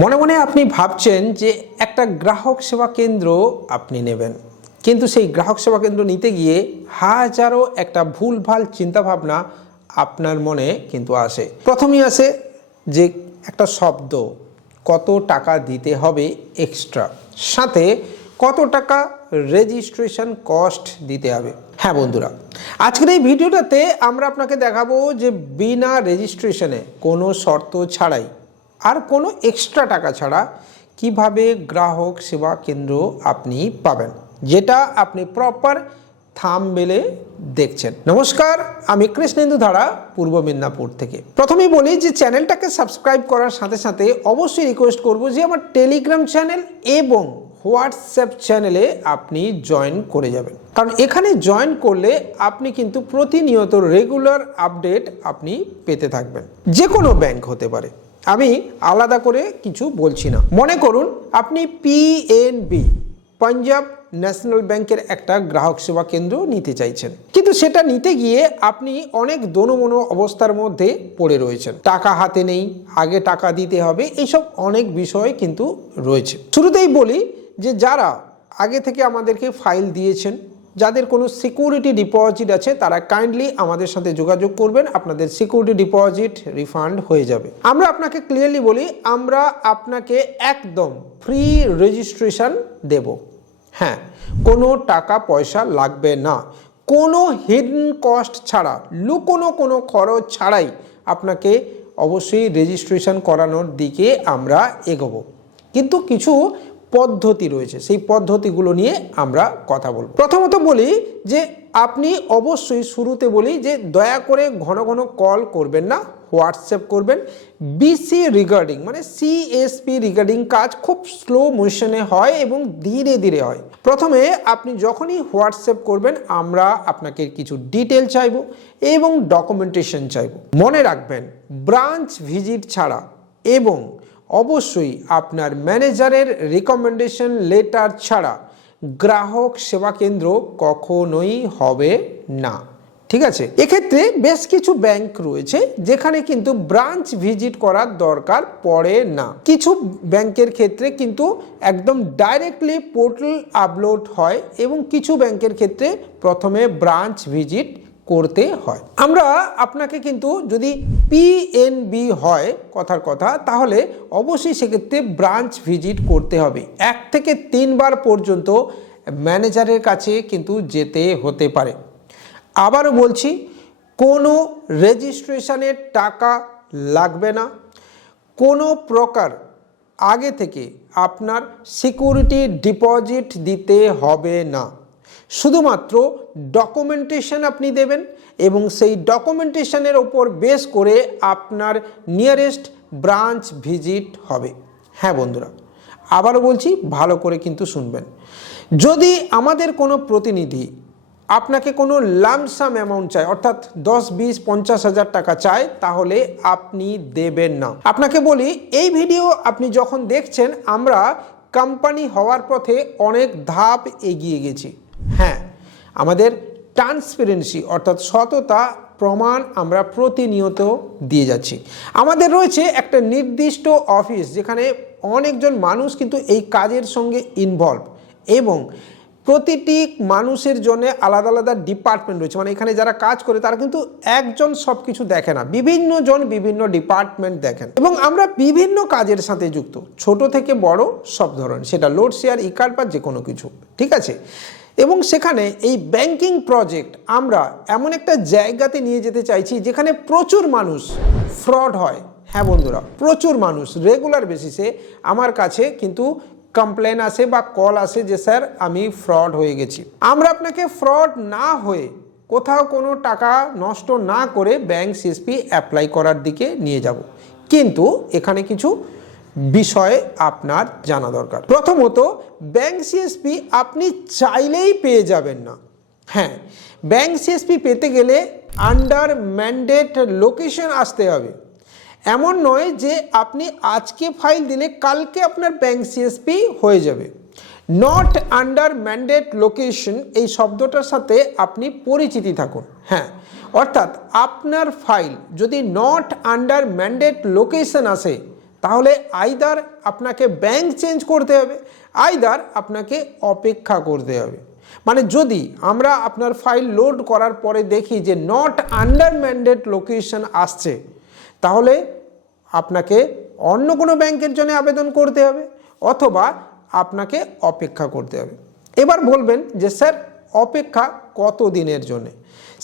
মনে মনে আপনি ভাবছেন যে একটা গ্রাহক সেবা কেন্দ্র আপনি নেবেন, কিন্তু সেই গ্রাহক সেবা কেন্দ্র নিতে গিয়ে হাজারো একটা ভুলভাল চিন্তাভাবনা আপনার মনে কিন্তু আসে। প্রথমেই আসে যে একটা শব্দ, কত টাকা দিতে হবে এক্সট্রা, সাথে কত টাকা রেজিস্ট্রেশন কস্ট দিতে হবে। হ্যাঁ বন্ধুরা, আজকের এই ভিডিওটাতে আমরা আপনাকে দেখাবো যে বিনা রেজিস্ট্রেশনে, কোনো শর্ত ছাড়াই আর কোনো এক্সট্রা টাকা ছাড়া কিভাবে গ্রাহক সেবা কেন্দ্র আপনি পাবেন, যেটা আপনি প্রপার থাম্বনেলে দেখছেন। নমস্কার, আমি কৃষ্ণেন্দু ধারা, পূর্ব মেদিনীপুর থেকে। প্রথমেই বলি যে চ্যানেলটাকে সাবস্ক্রাইব করার সাথে সাথে অবশ্যই রিকোয়েস্ট করব যে আমার টেলিগ্রাম চ্যানেল এবং হোয়াটসঅ্যাপ চ্যানেলে আপনি জয়েন করে যাবেন, কারণ এখানে জয়েন করলে আপনি কিন্তু প্রতিনিয়ত রেগুলার আপডেট আপনি পেতে থাকবেন। যে কোনো ব্যাংক হতে পারে, আমি আলাদা করে কিছু বলছি না। মনে করুন আপনি পিএনবি, পাঞ্জাব ন্যাশনাল ব্যাংকের একটা গ্রাহক সেবা কেন্দ্র নিতে চাইছেন, কিন্তু সেটা নিতে গিয়ে আপনি অনেক দোনোমনো অবস্থার মধ্যে পড়ে রয়েছেন। টাকা হাতে নেই, আগে টাকা দিতে হবে, এইসব অনেক বিষয় কিন্তু রয়েছে। শুরুতেই বলি যে যারা আগে থেকে আমাদেরকে ফাইল দিয়েছেন, যাদের কোনো সিকিউরিটি ডিপোজিট আছে, তারা কাইন্ডলি আমাদের সাথে যোগাযোগ করবেন, আপনাদের সিকিউরিটি ডিপোজিট রিফান্ড হয়ে যাবে। আমরা আপনাকে ক্লিয়ারলি বলি, আমরা আপনাকে একদম ফ্রি রেজিস্ট্রেশন দেব। হ্যাঁ, কোনো টাকা পয়সা লাগবে না, কোনো হিডেন কস্ট ছাড়া, লুকোনো কোনো খরচ ছাড়াই আপনাকে অবশ্যই রেজিস্ট্রেশন করানোর দিকে আমরা এগোবো। কিন্তু কিছু পদ্ধতি রয়েছে, সেই পদ্ধতিগুলো নিয়ে আমরা কথা বলবো। প্রথমত বলি যে আপনি অবশ্যই শুরুতে বলি যে দয়া করে ঘন ঘন কল করবেন না, হোয়াটসঅ্যাপ করবেন। বিসি রিগার্ডিং মানে সিএসপি রিগার্ডিং কাজ খুব স্লো মোশনে হয় এবং ধীরে ধীরে হয়। প্রথমে আপনি যখনই হোয়াটসঅ্যাপ করবেন, আমরা আপনাকে কিছু ডিটেল চাইবো এবং ডকুমেন্টেশন চাইবো। মনে রাখবেন, ব্রাঞ্চ ভিজিট ছাড়া এবং অবশ্যই আপনার ম্যানেজারের রিকমেন্ডেশন লেটার ছাড়া গ্রাহক সেবা কেন্দ্র কখনোই হবে না। ঠিক আছে, এক্ষেত্রে বেশ কিছু ব্যাংক রয়েছে যেখানে কিন্তু ব্রাঞ্চ ভিজিট করার দরকার পড়ে না। কিছু ব্যাংকের ক্ষেত্রে কিন্তু একদম ডাইরেক্টলি পোর্টাল আপলোড হয় এবং কিছু ব্যাংকের ক্ষেত্রে প্রথমে ব্রাঞ্চ ভিজিট করতে হয়। আমরা আপনাকে কিন্তু যদি পিএনবি হয় কথার কথা, তাহলে অবশ্যই সেক্ষেত্রে ব্রাঞ্চ ভিজিট করতে হবে। 1 থেকে 3 বার পর্যন্ত ম্যানেজারের কাছে কিন্তু যেতে হতে পারে। আবারও বলছি, কোনো রেজিস্ট্রেশনের টাকা লাগবে না, কোনো প্রকার আগে থেকে আপনার সিকিউরিটি ডিপোজিট দিতে হবে না। শুধুমাত্র ডকুমেন্টেশন আপনি দেবেন এবং সেই ডকুমেন্টেশনের ওপর বেস করে আপনার নিয়ারেস্ট ব্রাঞ্চ ভিজিট হবে। হ্যাঁ বন্ধুরা, আবারও বলছি, ভালো করে কিন্তু শুনবেন। যদি আমাদের কোনো প্রতিনিধি আপনাকে কোনো লামসাম অ্যামাউন্ট চায়, অর্থাৎ 10, 20, 50 হাজার টাকা চায়, তাহলে আপনি দেবেন না। আপনাকে বলি, এই ভিডিও আপনি যখন দেখছেন, আমরা কোম্পানি হওয়ার পথে অনেক ধাপ এগিয়ে গেছি। হ্যাঁ, আমাদের ট্রান্সপারেন্সি অর্থাৎ সততা প্রমাণ আমরা প্রতিনিয়ত দিয়ে যাচ্ছি। আমাদের রয়েছে একটা নির্দিষ্ট অফিস, যেখানে অনেকজন মানুষ কিন্তু এই কাজের সঙ্গে ইনভলভ, এবং প্রতিটি মানুষের জন্য আলাদা আলাদা ডিপার্টমেন্ট রয়েছে। মানে এখানে যারা কাজ করে তারা কিন্তু একজন সব কিছু দেখে না, বিভিন্ন জন বিভিন্ন ডিপার্টমেন্ট দেখেন, এবং আমরা বিভিন্ন কাজের সাথে যুক্ত, ছোট থেকে বড় সব ধরনের, সেটা লোড শেয়ার, ই কার্ড বা যে কোনো কিছু। ঠিক আছে, এবং সেখানে এই ব্যাংকিং প্রজেক্ট আমরা এমন একটা জায়গাতে নিয়ে যেতে চাইছি যেখানে প্রচুর মানুষ ফ্রড হয়। হ্যাঁ বন্ধুরা, প্রচুর মানুষ রেগুলার বেসিসে আমার কাছে কিন্তু কমপ্লেন আসে বা কল আসে যে স্যার আমি ফ্রড হয়ে গেছি। আমরা আপনাকে ফ্রড না হয়ে, কোথাও কোনো টাকা নষ্ট না করে ব্যাংক সিএসপি অ্যাপ্লাই করার দিকে নিয়ে যাব। কিন্তু এখানে কিছু বিষয় আপনার জানা দরকার। প্রথমত, ব্যাংক সিএসপি আপনি চাইলেই পেয়ে যাবেন না। হ্যাঁ, ব্যাংক সিএসপি পেতে গেলে আন্ডার ম্যান্ডেট লোকেশন আসতে হবে। এমন নয় যে আপনি আজকে ফাইল দিলে কালকে আপনার ব্যাংক সিএসপি হয়ে যাবে। নট আন্ডার ম্যান্ডেট লোকেশন, এই শব্দটার সাথে আপনি পরিচিতি থাকুন। হ্যাঁ, অর্থাৎ আপনার ফাইল যদি নট আন্ডার ম্যান্ডেট লোকেশন আসে, তাহলে আইদার আপনাকে ব্যাংক চেঞ্জ করতে হবে, আইদার আপনাকে অপেক্ষা করতে হবে। মানে যদি আমরা আপনার ফাইল লোড করার পরে দেখি যে নট আন্ডার ম্যান্ডেট লোকেশন আসছে, তাহলে আপনাকে অন্য কোনো ব্যাংকের জন্য আবেদন করতে হবে অথবা আপনাকে অপেক্ষা করতে হবে। এবার বলবেন যে স্যার অপেক্ষা কত দিনের জন্যে?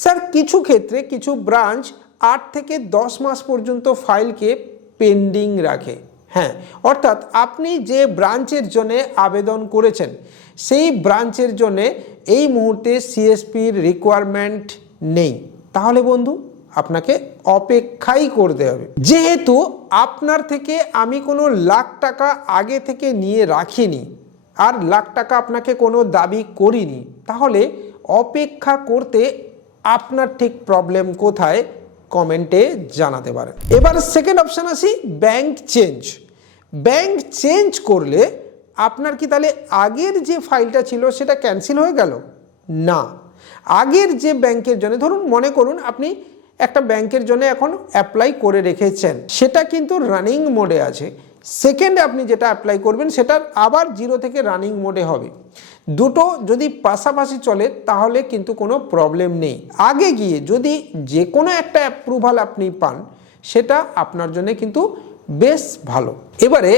স্যার কিছু ক্ষেত্রে কিছু ব্রাঞ্চ 8 থেকে 10 মাস পর্যন্ত ফাইলকে পেন্ডিং রাখে। হ্যাঁ, অর্থাৎ আপনি যে ব্রাঞ্চের জন্যে আবেদন করেছেন সেই ব্রাঞ্চের জন্যে এই মুহূর্তে সিএসপির রিকোয়ারমেন্ট নেই, তাহলে বন্ধু আপনাকে অপেক্ষাই করতে হবে। যেহেতু আপনার থেকে আমি কোনো লাখ টাকা আগে থেকে নিয়ে রাখিনি আর লাখ টাকা আপনাকে কোনো দাবি করিনি, তাহলে অপেক্ষা করতে আপনার ঠিক প্রবলেম কোথায় কমেন্টে জানাতে পারেন। এবার সেকেন্ড অপশান আসি, ব্যাংক চেঞ্জ। ব্যাংক চেঞ্জ করলে আপনার কি তাহলে আগের যে ফাইলটা ছিল সেটা ক্যান্সেল হয়ে গেল? না, আগের যে ব্যাংকের জন্য, ধরুন মনে করুন আপনি একটা ব্যাংকের জন্য এখন অ্যাপ্লাই করে রেখেছেন, সেটা কিন্তু রানিং মোডে আছে। সেকেন্ডে আপনি যেটা অ্যাপ্লাই করবেন সেটা আবার 0 থেকে রানিং মোডে হবে। দুটো যদি পাশাপাশি চলে তাহলে কিন্তু কোনো প্রবলেম নেই। আগে গিয়ে যদি যে কোনো একটা অ্যাপ্রুভাল আপনি পান সেটা আপনার জন্য কিন্তু বেশ ভালো। এবারে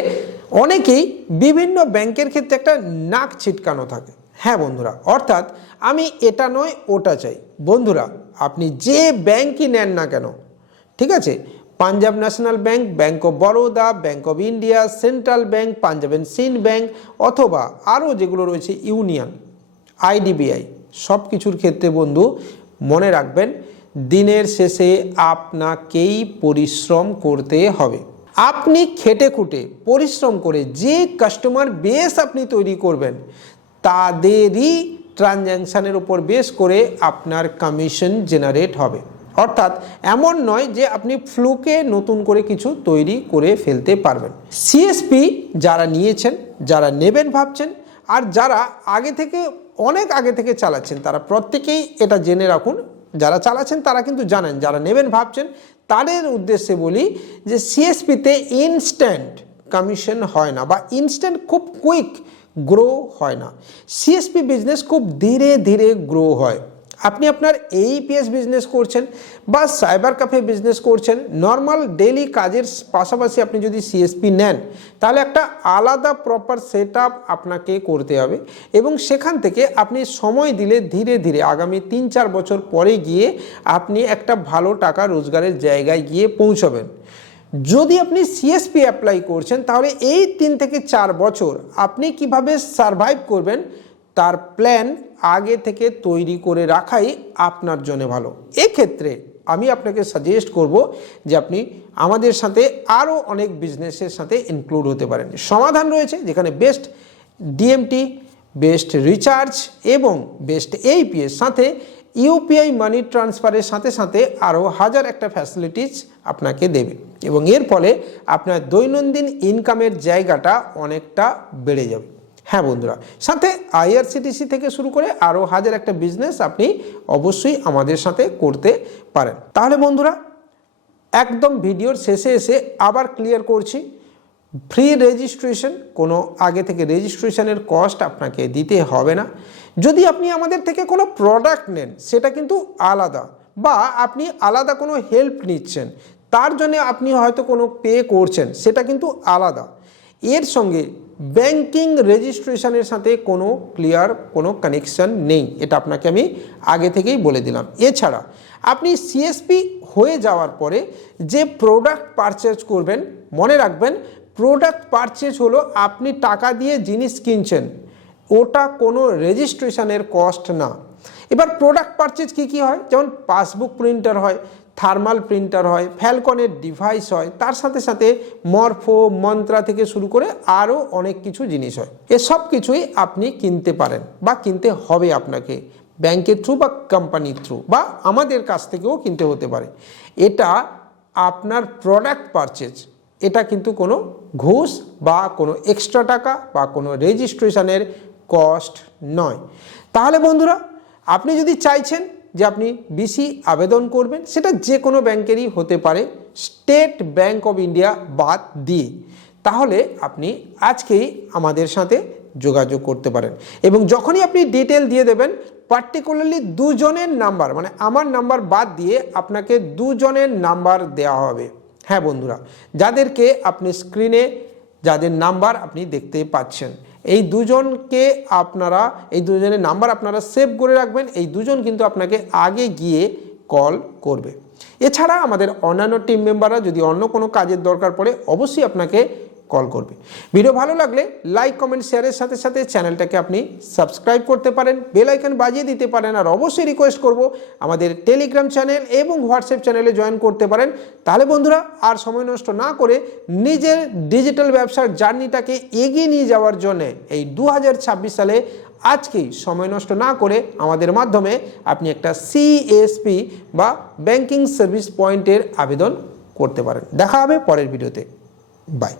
অনেকেই বিভিন্ন ব্যাংকের ক্ষেত্রে একটা নাক ছিটকানো থাকে। হ্যাঁ বন্ধুরা, অর্থাৎ আমি এটা নয় ওটা চাই। বন্ধুরা আপনি যে ব্যাংকই নেন না কেন, ঠিক আছে, Punjab national bank, bank of Baroda, bank of India, central bank, Punjab and Sind bank অথবা আরও যেগুলো রয়েছে ইউনিয়ন, আইডিবিআই, সব কিছুর ক্ষেত্রে বন্ধু মনে রাখবেন দিনের শেষে আপনাকেই পরিশ্রম করতে হবে। আপনি খেটে খুঁটে পরিশ্রম করে যে কাস্টমার বেস আপনি তৈরি করবেন তাদেরই ট্রানজ্যাকশানের উপর বেস করে আপনার কমিশন জেনারেট হবে। অর্থাৎ এমন নয় যে আপনি ফ্লুকে নতুন করে কিছু তৈরি করে ফেলতে পারবেন। সিএসপি যারা নিয়েছেন, যারা নেবেন ভাবছেন আর যারা আগে থেকে অনেক আগে থেকে চালাচ্ছেন তারা প্রত্যেকেই এটা জেনে রাখুন। যারা চালাচ্ছেন তারা কিন্তু জানেন, যারা নেবেন ভাবছেন তাদের উদ্দেশ্যে বলি যে সিএসপিতে ইনস্ট্যান্ট কমিশন হয় না বা ইনস্ট্যান্ট খুব কুইক গ্রো হয় না। সিএসপি বিজনেস খুব ধীরে ধীরে গ্রো হয়। আপনি আপনার এইপিএস বিজনেস করছেন বা সাইবার ক্যাফে বিজনেস করছেন, নর্মাল ডেইলি কাজের পাশাপাশি আপনি যদি সিএসপি নেন তাহলে একটা আলাদা প্রপার সেটআপ আপনাকে করতে হবে এবং সেখান থেকে আপনি সময় দিলে ধীরে ধীরে আগামী 3-4 বছর পরে গিয়ে আপনি একটা ভালো টাকা রোজগারের জায়গায় গিয়ে পৌঁছবেন। যদি আপনি সিএসপি অ্যাপ্লাই করছেন তাহলে এই 3 থেকে 4 বছর আপনি কিভাবে সারভাইভ করবেন তার প্ল্যান আগে থেকে তৈরি করে রাখাই আপনার জন্য ভালো। এক্ষেত্রে আমি আপনাকে সাজেস্ট করব যে আপনি আমাদের সাথে আরও অনেক বিজনেসের সাথে ইনক্লুড হতে পারেন। সমাধান রয়েছে যেখানে বেস্ট ডিএমটি, বেস্ট রিচার্জ এবং বেস্ট এইপিএস সাথে ইউপিআই মানি ট্রান্সফারের সাথে সাথে আরও হাজার একটা ফ্যাসিলিটিস আপনাকে দেবে এবং এর ফলে আপনার দৈনন্দিন ইনকামের জায়গাটা অনেকটা বেড়ে যাবে। হ্যাঁ বন্ধুরা, সাথে আইআরসিটিসি থেকে শুরু করে আরও হাজার একটা বিজনেস আপনি অবশ্যই আমাদের সাথে করতে পারেন। তাহলে বন্ধুরা একদম ভিডিওর শেষে এসে আবার ক্লিয়ার করছি, ফ্রি রেজিস্ট্রেশন, কোনো আগে থেকে রেজিস্ট্রেশনের কস্ট আপনাকে দিতে হবে না। যদি আপনি আমাদের থেকে কোনো প্রোডাক্ট নেন সেটা কিন্তু আলাদা, বা আপনি আলাদা কোনো হেল্প নিচ্ছেন তার জন্য আপনি হয়তো কোনো পে করছেন, সেটা কিন্তু আলাদা। এর সঙ্গে ব্যাংকিং রেজিস্ট্রেশনের সাথে কোনো কানেকশন নেই, এটা আপনাকে আমি আগে থেকেই বলে দিলাম। এছাড়া আপনি সিএসপি হয়ে যাওয়ার পরে যে প্রোডাক্ট পারচেজ করবেন, মনে রাখবেন প্রোডাক্ট পারচেজ হলো আপনি টাকা দিয়ে জিনিস কিনছেন, ওটা কোনো রেজিস্ট্রেশনের কস্ট না। এবার প্রোডাক্ট পারচেজ কী হয়, যেমন পাসবুক প্রিন্টার হয়, থার্মাল প্রিন্টার হয়, ফ্যালকনের ডিভাইস হয়, তার সাথে সাথে মরফো, মন্ত্রা থেকে শুরু করে আরও অনেক কিছু জিনিস হয়। এসব কিছুই আপনি কিনতে পারেন বা কিনতে হবে আপনাকে ব্যাংকের থ্রু বা কোম্পানির থ্রু বা আমাদের কাছ থেকেও কিনতে হতে পারে। এটা আপনার প্রোডাক্ট পারচেজ, এটা কিন্তু কোনো ঘুষ বা কোনো এক্সট্রা টাকা বা কোনো রেজিস্ট্রেশনের কস্ট নয়। তাহলে বন্ধুরা আপনি যদি চাইছেন যে আপনি বিসি আবেদন করবেন, সেটা যে কোনো ব্যাংকেরই হতে পারে, স্টেট ব্যাংক অফ ইন্ডিয়া বাদ দিয়ে, তাহলে আপনি আজকেই আমাদের সাথে যোগাযোগ করতে পারেন। এবং যখনই আপনি ডিটেল দিয়ে দেবেন, পার্টিকুলারলি দুজনের নাম্বার, মানে আমার নাম্বার বাদ দিয়ে আপনাকে দুজনের নাম্বার দেওয়া হবে। হ্যাঁ বন্ধুরা, যাদেরকে আপনি স্ক্রিনে যাদের নাম্বার আপনি দেখতে পাচ্ছেন, এই দুজনের নাম্বার আপনারা সেভ করে রাখবেন। এই দুজন কিন্তু আপনাকে আগে গিয়ে কল করবে। এছাড়া আমাদের অন্যান্য টিম মেম্বাররা যদি অন্য কোনো কাজের দরকার পড়ে অবশ্যই আপনাকে কল করবে। ভিডিও ভালো লাগলে লাইক, কমেন্ট, শেয়ারের সাথে সাথে চ্যানেলটাকে আপনি সাবস্ক্রাইব করতে পারেন, বেল আইকন বাজিয়ে দিতে পারেন। আর অবশ্যই রিকোয়েস্ট করব আমাদের টেলিগ্রাম চ্যানেল এবং হোয়াটসঅ্যাপ চ্যানেলে জয়েন করতে পারেন। তাহলে বন্ধুরা, আর সময় নষ্ট না করে নিজের ডিজিটাল ব্যবসার জার্নিটাকে এগিয়ে নিয়ে যাওয়ার জন্য এই 2026 সালে আজকেই সময় নষ্ট না করে আমাদের মাধ্যমে আপনি একটা সিএসপি বা ব্যাংকিং সার্ভিস পয়েন্টের আবেদন করতে পারেন। দেখা হবে পরের ভিডিওতে। বাই।